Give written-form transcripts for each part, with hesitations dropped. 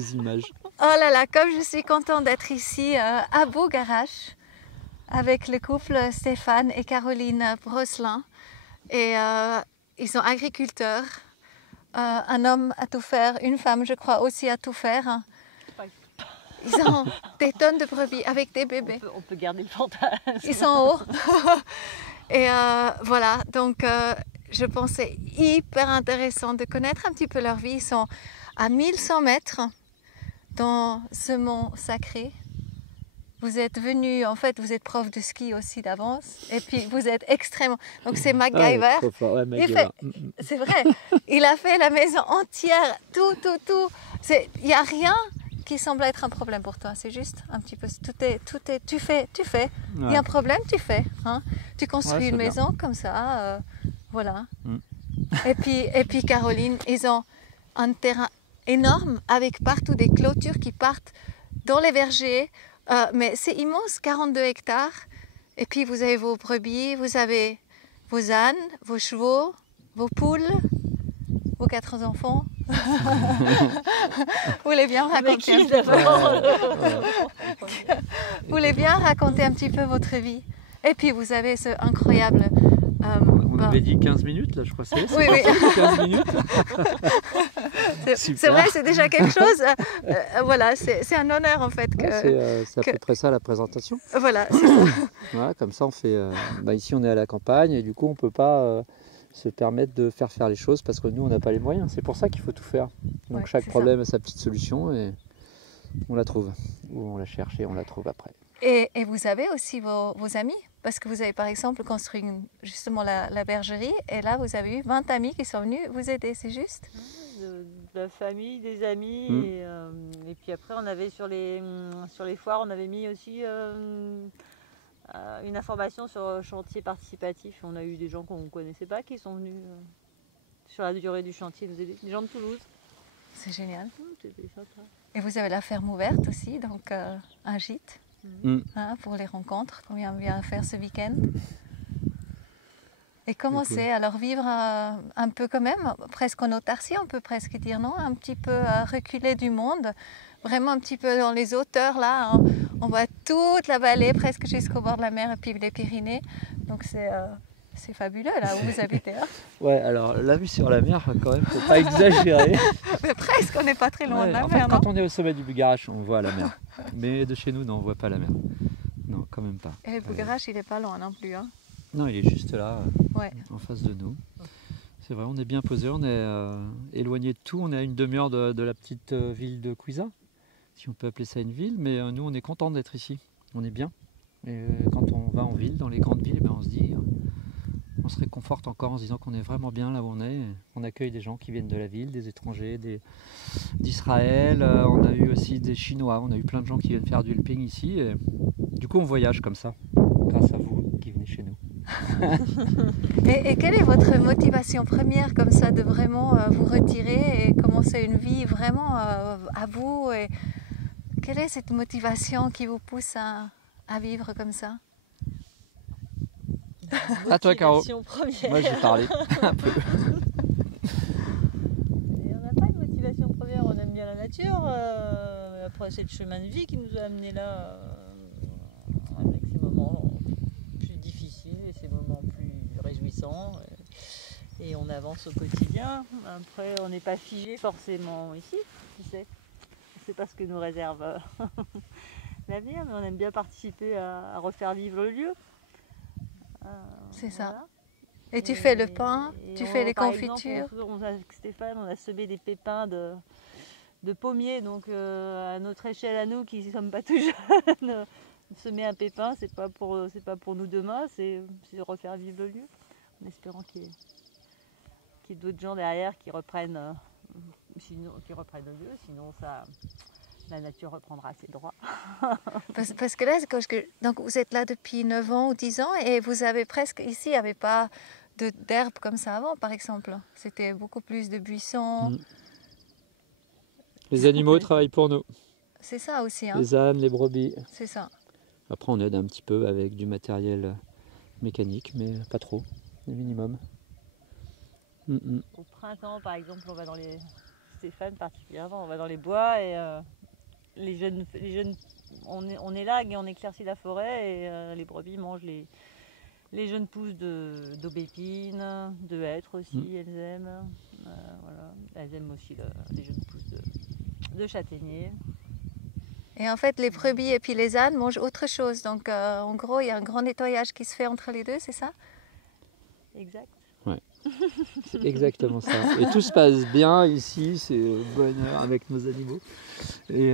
Les images. Oh là là, comme je suis contente d'être ici à Beaugarache avec le couple Stéphane et Caroline Brosselin. Et ils sont agriculteurs. Un homme à tout faire, une femme, je crois, aussi à tout faire. Ils ont des tonnes de brebis avec des bébés. On peut garder le fantasme. Ils sont hauts. Et voilà, donc je pense que c'est hyper intéressant de connaître un petit peu leur vie. Ils sont à 1100 mètres dans ce mont sacré. Vous êtes venu, en fait, vous êtes prof de ski aussi d'avance, et puis vous êtes extrêmement. Donc c'est MacGyver. Ah, trop fort. Ouais, MacGyver. C'est vrai. Il a fait la maison entière, tout. Il n'y a rien qui semble être un problème pour toi. C'est juste un petit peu. Tout est. Tu fais. Ouais. Il y a un problème, tu fais. Hein? Tu construis une bien. maison comme ça, voilà. Et puis Caroline, ils ont un terrain énorme avec partout des clôtures qui partent dans les vergers. Mais c'est immense, 42 hectares. Et puis vous avez vos brebis, vous avez vos ânes, vos chevaux, vos poules, vos 4 enfants. Vous voulez bien raconter un petit peu Vous voulez bien raconter un petit peu votre vie. Et puis vous avez ce incroyable. On avait dit 15 minutes là, je crois. C'est oui. 15 minutes. C'est vrai, c'est déjà quelque chose. Voilà, c'est un honneur en fait. C'est à peu près ça la présentation. Voilà. Voilà, comme ça on fait. Ici on est à la campagne et du coup on peut pas se permettre de faire les choses parce que nous on n'a pas les moyens. C'est pour ça qu'il faut tout faire. Donc ouais, chaque problème a sa petite solution et on la trouve. Ou on la cherche et on la trouve après. Et vous avez aussi vos amis, parce que vous avez par exemple construit justement la bergerie, et là vous avez eu 20 amis qui sont venus vous aider, c'est juste? De la famille, des amis, et puis après on avait sur les foires, on avait mis aussi une information sur le chantier participatif. On a eu des gens qu'on ne connaissait pas qui sont venus sur la durée du chantier nous aider, des gens de Toulouse. C'est génial. C'était sympa. Et vous avez la ferme ouverte aussi, donc un gîte. Hein, pour les rencontres qu'on vient faire ce week-end. Et comment c'est alors vivre un peu quand même, presque en autarcie, on peut presque dire, non? Un petit peu reculé du monde, vraiment un petit peu dans les hauteurs là, on voit toute la vallée presque jusqu'au bord de la mer et puis les Pyrénées. Donc c'est fabuleux là où vous habitez. Hein? Ouais, alors la vue sur la mer, quand même, faut pas exagérer. Mais presque, on n'est pas très loin de la en mer. fait, non quand on est au sommet du Beaugarache, on voit la mer. Mais de chez nous, non, on voit pas la mer. Non, quand même pas. Et le Beaugarache, il n'est pas loin non plus. Hein? Non, il est juste là, en face de nous. C'est vrai, on est bien posé, on est éloigné de tout. On est à une demi-heure de la petite ville de Cuisa, si on peut appeler ça une ville. Mais nous, on est content d'être ici. On est bien. Et quand on va en ville, dans les grandes villes, on se dit... On se réconforte encore en se disant qu'on est vraiment bien là où on est. On accueille des gens qui viennent de la ville, des étrangers, d'Israël. On a eu aussi des Chinois. On a eu plein de gens qui viennent faire du helping ici. Et du coup, on voyage comme ça, grâce à vous qui venez chez nous. Et quelle est votre motivation première comme ça de vraiment vous retirer et commencer une vie vraiment à vous et quelle est cette motivation qui vous pousse à vivre comme ça? À toi, Caro. Première. Moi, je vais parler un peu. Et on n'a pas une motivation première, on aime bien la nature. Après, c'est le chemin de vie qui nous a amenés là, avec ces moments plus difficiles et ces moments plus réjouissants. Et on avance au quotidien. Après, on n'est pas figé forcément ici, tu sais. On ne sait pas ce que nous réserve l'avenir, mais on aime bien participer à refaire vivre le lieu. C'est ça. Voilà. Et tu fais le pain, tu fais les confitures. Exemple, avec Stéphane, on a semé des pépins de pommiers, donc à notre échelle à nous qui ne sommes pas tout jeunes, semer un pépin, c'est pas pour nous demain, c'est refaire vivre le lieu, en espérant qu'il y ait d'autres gens derrière qui reprennent le lieu, sinon la nature reprendra ses droits. Parce que là, donc vous êtes là depuis 9 ans ou 10 ans et vous avez presque, ici, il n'y avait pas d'herbe comme ça avant, par exemple. C'était beaucoup plus de buissons. Les animaux travaillent pour nous. C'est ça aussi. Hein? Les ânes, les brebis. C'est ça. Après, on aide un petit peu avec du matériel mécanique, mais pas trop, le minimum. Au printemps, par exemple, on va dans les Stéphane particulièrement. On va dans les bois et les jeunes, on élague et on éclaircit la forêt et les brebis mangent les jeunes pousses d'aubépine, de hêtre aussi, elles aiment. Voilà. Elles aiment aussi les jeunes pousses de châtaignier. Et en fait, les brebis et puis les ânes mangent autre chose. Donc, en gros, il y a un grand nettoyage qui se fait entre les deux, c'est ça? Exact. Ouais, c'est exactement ça. Et tout se passe bien ici, c'est bonheur avec nos animaux. Et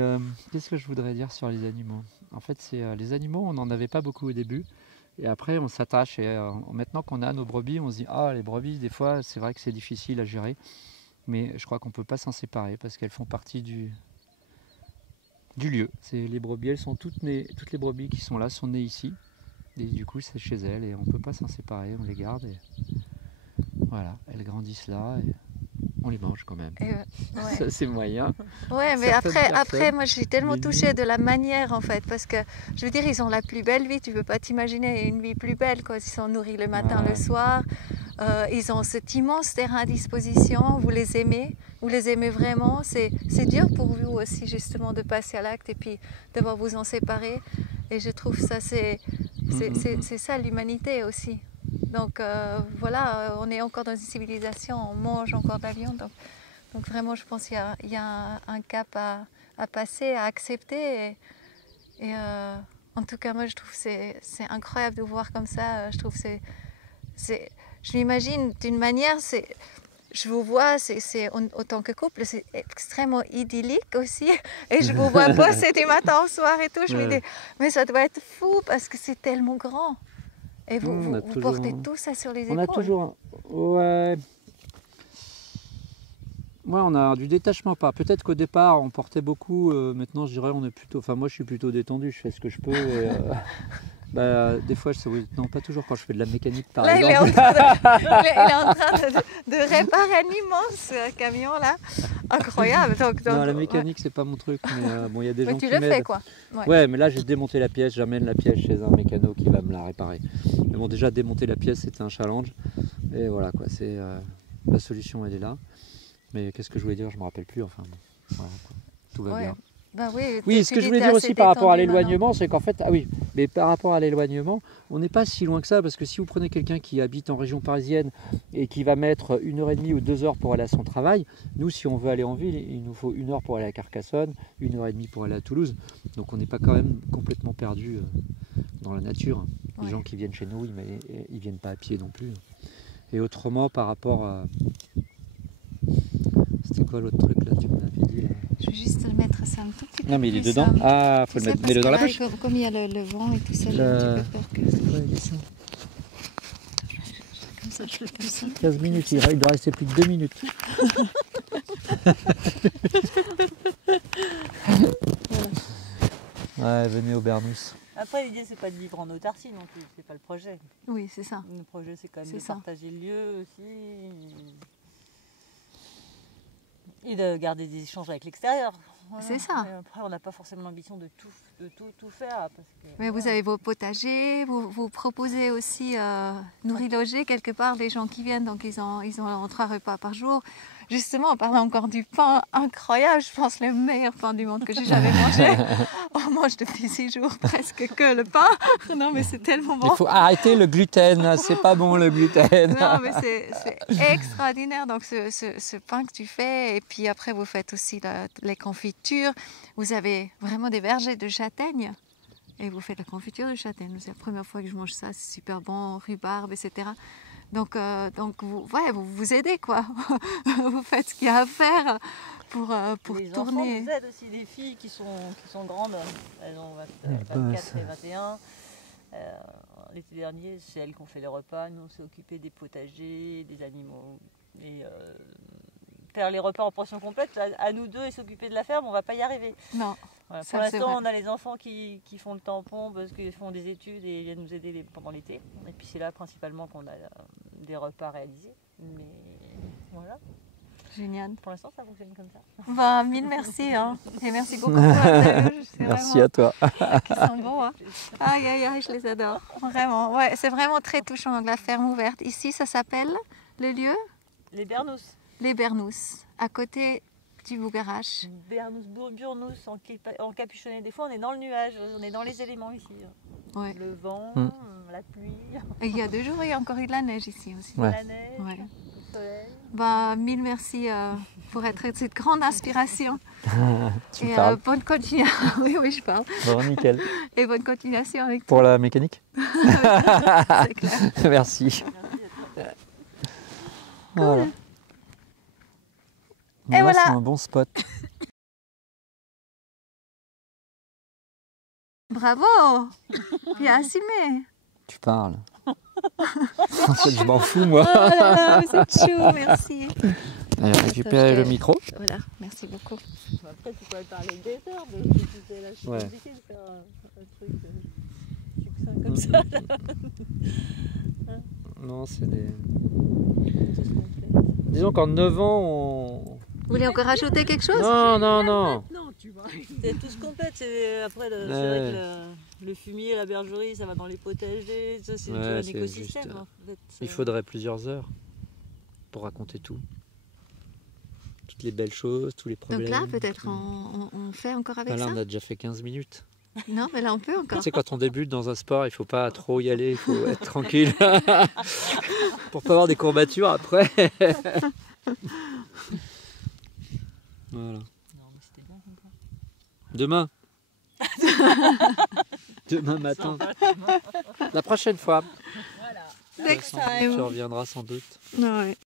qu'est-ce que je voudrais dire sur les animaux? En fait, les animaux, on n'en avait pas beaucoup au début. Et après, on s'attache. Et maintenant qu'on a nos brebis, on se dit, ah, les brebis, des fois, c'est vrai que c'est difficile à gérer. Mais je crois qu'on ne peut pas s'en séparer parce qu'elles font partie du lieu. Les brebis, elles sont toutes les brebis qui sont là sont nées ici. Et du coup, c'est chez elles et on ne peut pas s'en séparer, on les garde. Et voilà, elles grandissent là et on les mange quand même. Ouais. Ça, c'est moyen. Ouais, mais après, moi, je suis tellement touchée de la manière, en fait, parce que, je veux dire, ils ont la plus belle vie. Tu ne peux pas t'imaginer une vie plus belle, quoi. Ils sont nourris le matin, le soir. Ils ont cet immense terrain à disposition. Vous les aimez vraiment. C'est dur pour vous aussi, justement, de passer à l'acte et puis devoir vous en séparer. Et je trouve ça, c'est ça l'humanité aussi. Donc voilà, on est encore dans une civilisation, on mange encore de la viande. Donc vraiment, je pense qu'il y a un cap à passer, à accepter. Et en tout cas, moi, je trouve que c'est incroyable de vous voir comme ça. Je trouve je m'imagine d'une manière, je vous vois, autant que couple, c'est extrêmement idyllique aussi. Et je vous vois bosser du matin au soir et tout. Je me dis, mais ça doit être fou parce que c'est tellement grand. Et vous portez tout ça sur les épaules. On a toujours... Ouais, on a du détachement. Peut-être qu'au départ, on portait beaucoup. Maintenant, je dirais, on est plutôt... Enfin, moi, je suis plutôt détendu. Je fais ce que je peux. Et, des fois, non, pas toujours quand je fais de la mécanique, par exemple. Il est en train de réparer un immense camion, là. Incroyable. Non, la mécanique, c'est pas mon truc. Mais bon, il y a des gens qui m'aident. Mais tu le fais, quoi. Ouais, mais là, j'ai démonté la pièce. J'amène la pièce chez un mécano qui va me la réparer. Mais bon, déjà, démonter la pièce, c'était un challenge. Et voilà, quoi. La solution, elle est là. Mais qu'est-ce que je voulais dire? Je me rappelle plus. Enfin, bon, voilà, quoi. Tout va bien. Oui, ce que je voulais dire aussi par rapport à l'éloignement, c'est qu'en fait, mais par rapport à l'éloignement, on n'est pas si loin que ça, parce que si vous prenez quelqu'un qui habite en région parisienne et qui va mettre 1h30 ou 2 heures pour aller à son travail, nous, si on veut aller en ville, il nous faut 1 heure pour aller à Carcassonne, 1h30 pour aller à Toulouse, donc on n'est pas quand même complètement perdu dans la nature. Les gens qui viennent chez nous, ils viennent pas à pied non plus. Et autrement, par rapport à... C'était quoi l'autre truc là, tu m'avais dit là? Je vais juste le mettre ça un tout petit peu. Non, mais il est dedans. Ah, faut le mettre. Mets-le dans la poche. Comme il y a le vent et tout ça, j'ai un petit peu peur que... Comme ça, je fais comme ça. 15 minutes, il doit rester plus de 2 minutes. Ouais, venez au Bernous. Après, l'idée, c'est pas de vivre en autarcie non plus, c'est pas le projet. Oui, c'est ça. Le projet, c'est quand même de partager le lieu aussi. Et de garder des échanges avec l'extérieur. Voilà. C'est ça. Et après, on n'a pas forcément l'ambition de tout faire. Parce que, mais vous avez vos potagers, vous proposez aussi nourrir-loger quelque part les gens qui viennent, donc ils ont 3 repas par jour. Justement, en parlant encore du pain, incroyable, je pense le meilleur pain du monde que j'ai jamais mangé. On mange depuis 6 jours presque que le pain. Non, mais c'est tellement bon. Il faut arrêter le gluten, c'est pas bon le gluten. Non, mais c'est extraordinaire. Donc ce pain que tu fais, et puis après vous faites aussi les confitures. Vous avez vraiment des vergers de châtaignes. Et vous faites la confiture de châtaigne. C'est la première fois que je mange ça, c'est super bon, rhubarbe, etc. Donc vous aidez, quoi. Vous faites ce qu'il y a à faire pour les tourner. Les enfants nous aident aussi, des filles qui sont grandes. Elles ont 24 et 21. L'été dernier, c'est elles qui ont fait les repas. Nous, on s'est occupé des potagers, des animaux. Et faire les repas en portion complète, à nous deux et s'occuper de la ferme, on ne va pas y arriver. Non. Voilà, pour l'instant, on a les enfants qui font le tampon parce qu'ils font des études et viennent nous aider pendant l'été. Et puis c'est là principalement qu'on a des repas réalisés. Mais voilà. Génial. Pour l'instant, ça fonctionne comme ça. Mille merci. Hein. Et merci beaucoup pour la Merci à toi. Qui sont bons. Hein. Aïe, aïe, aïe, je les adore. Vraiment. Ouais, c'est vraiment très touchant, la ferme ouverte. Ici, ça s'appelle le lieu? Les Bernous. Les Bernous. À côté du Bougarache. Burnous encapuchonné. Des fois, on est dans le nuage, on est dans les éléments ici. Ouais. Le vent, la pluie. Et il y a 2 jours, il y a encore eu de la neige ici aussi. Ouais. La neige, Ouais. le soleil. Bah, mille merci pour être cette grande inspiration. Tu Et parles. bonne continuation. Oui, je parle. Bon, nickel. Et bonne continuation avec Pour la mécanique. toi, c'est clair. Merci. Voilà. Bon, Et là, voilà. c'est un bon spot. Bravo. Bien assumé. Tu parles. En fait, je m'en fous, moi. Oh là là, vous êtes chou, merci. Allez, récupérer le micro. Voilà, merci beaucoup. Après, tu pourrais parler des heures, de ce que tu fais là. C'est Ouais. compliqué de faire un truc succinct comme ça. Là. Non, c'est des... Tout se complète. Disons qu'en 9 ans, on... Vous voulez encore rajouter quelque chose? Non. Non, tu vois. C'est tout se complète. Après, c'est vrai que le fumier, la bergerie, ça va dans les potagers. Ça, c'est un c'est écosystème. juste, En fait. Il faudrait plusieurs heures pour raconter tout. Toutes les belles choses, tous les problèmes. Donc là, peut-être on fait encore avec Là, ça? on a déjà fait 15 minutes. Non, mais là, on peut Tu encore. sais, quand on débute dans un sport, il faut pas trop y aller, il faut être tranquille. Pour pas avoir des courbatures après. Voilà. Non, mais c'était bien comme ça. Demain. Demain matin. La prochaine fois. Voilà. Next Tu time. reviendras sans doute. Ouais.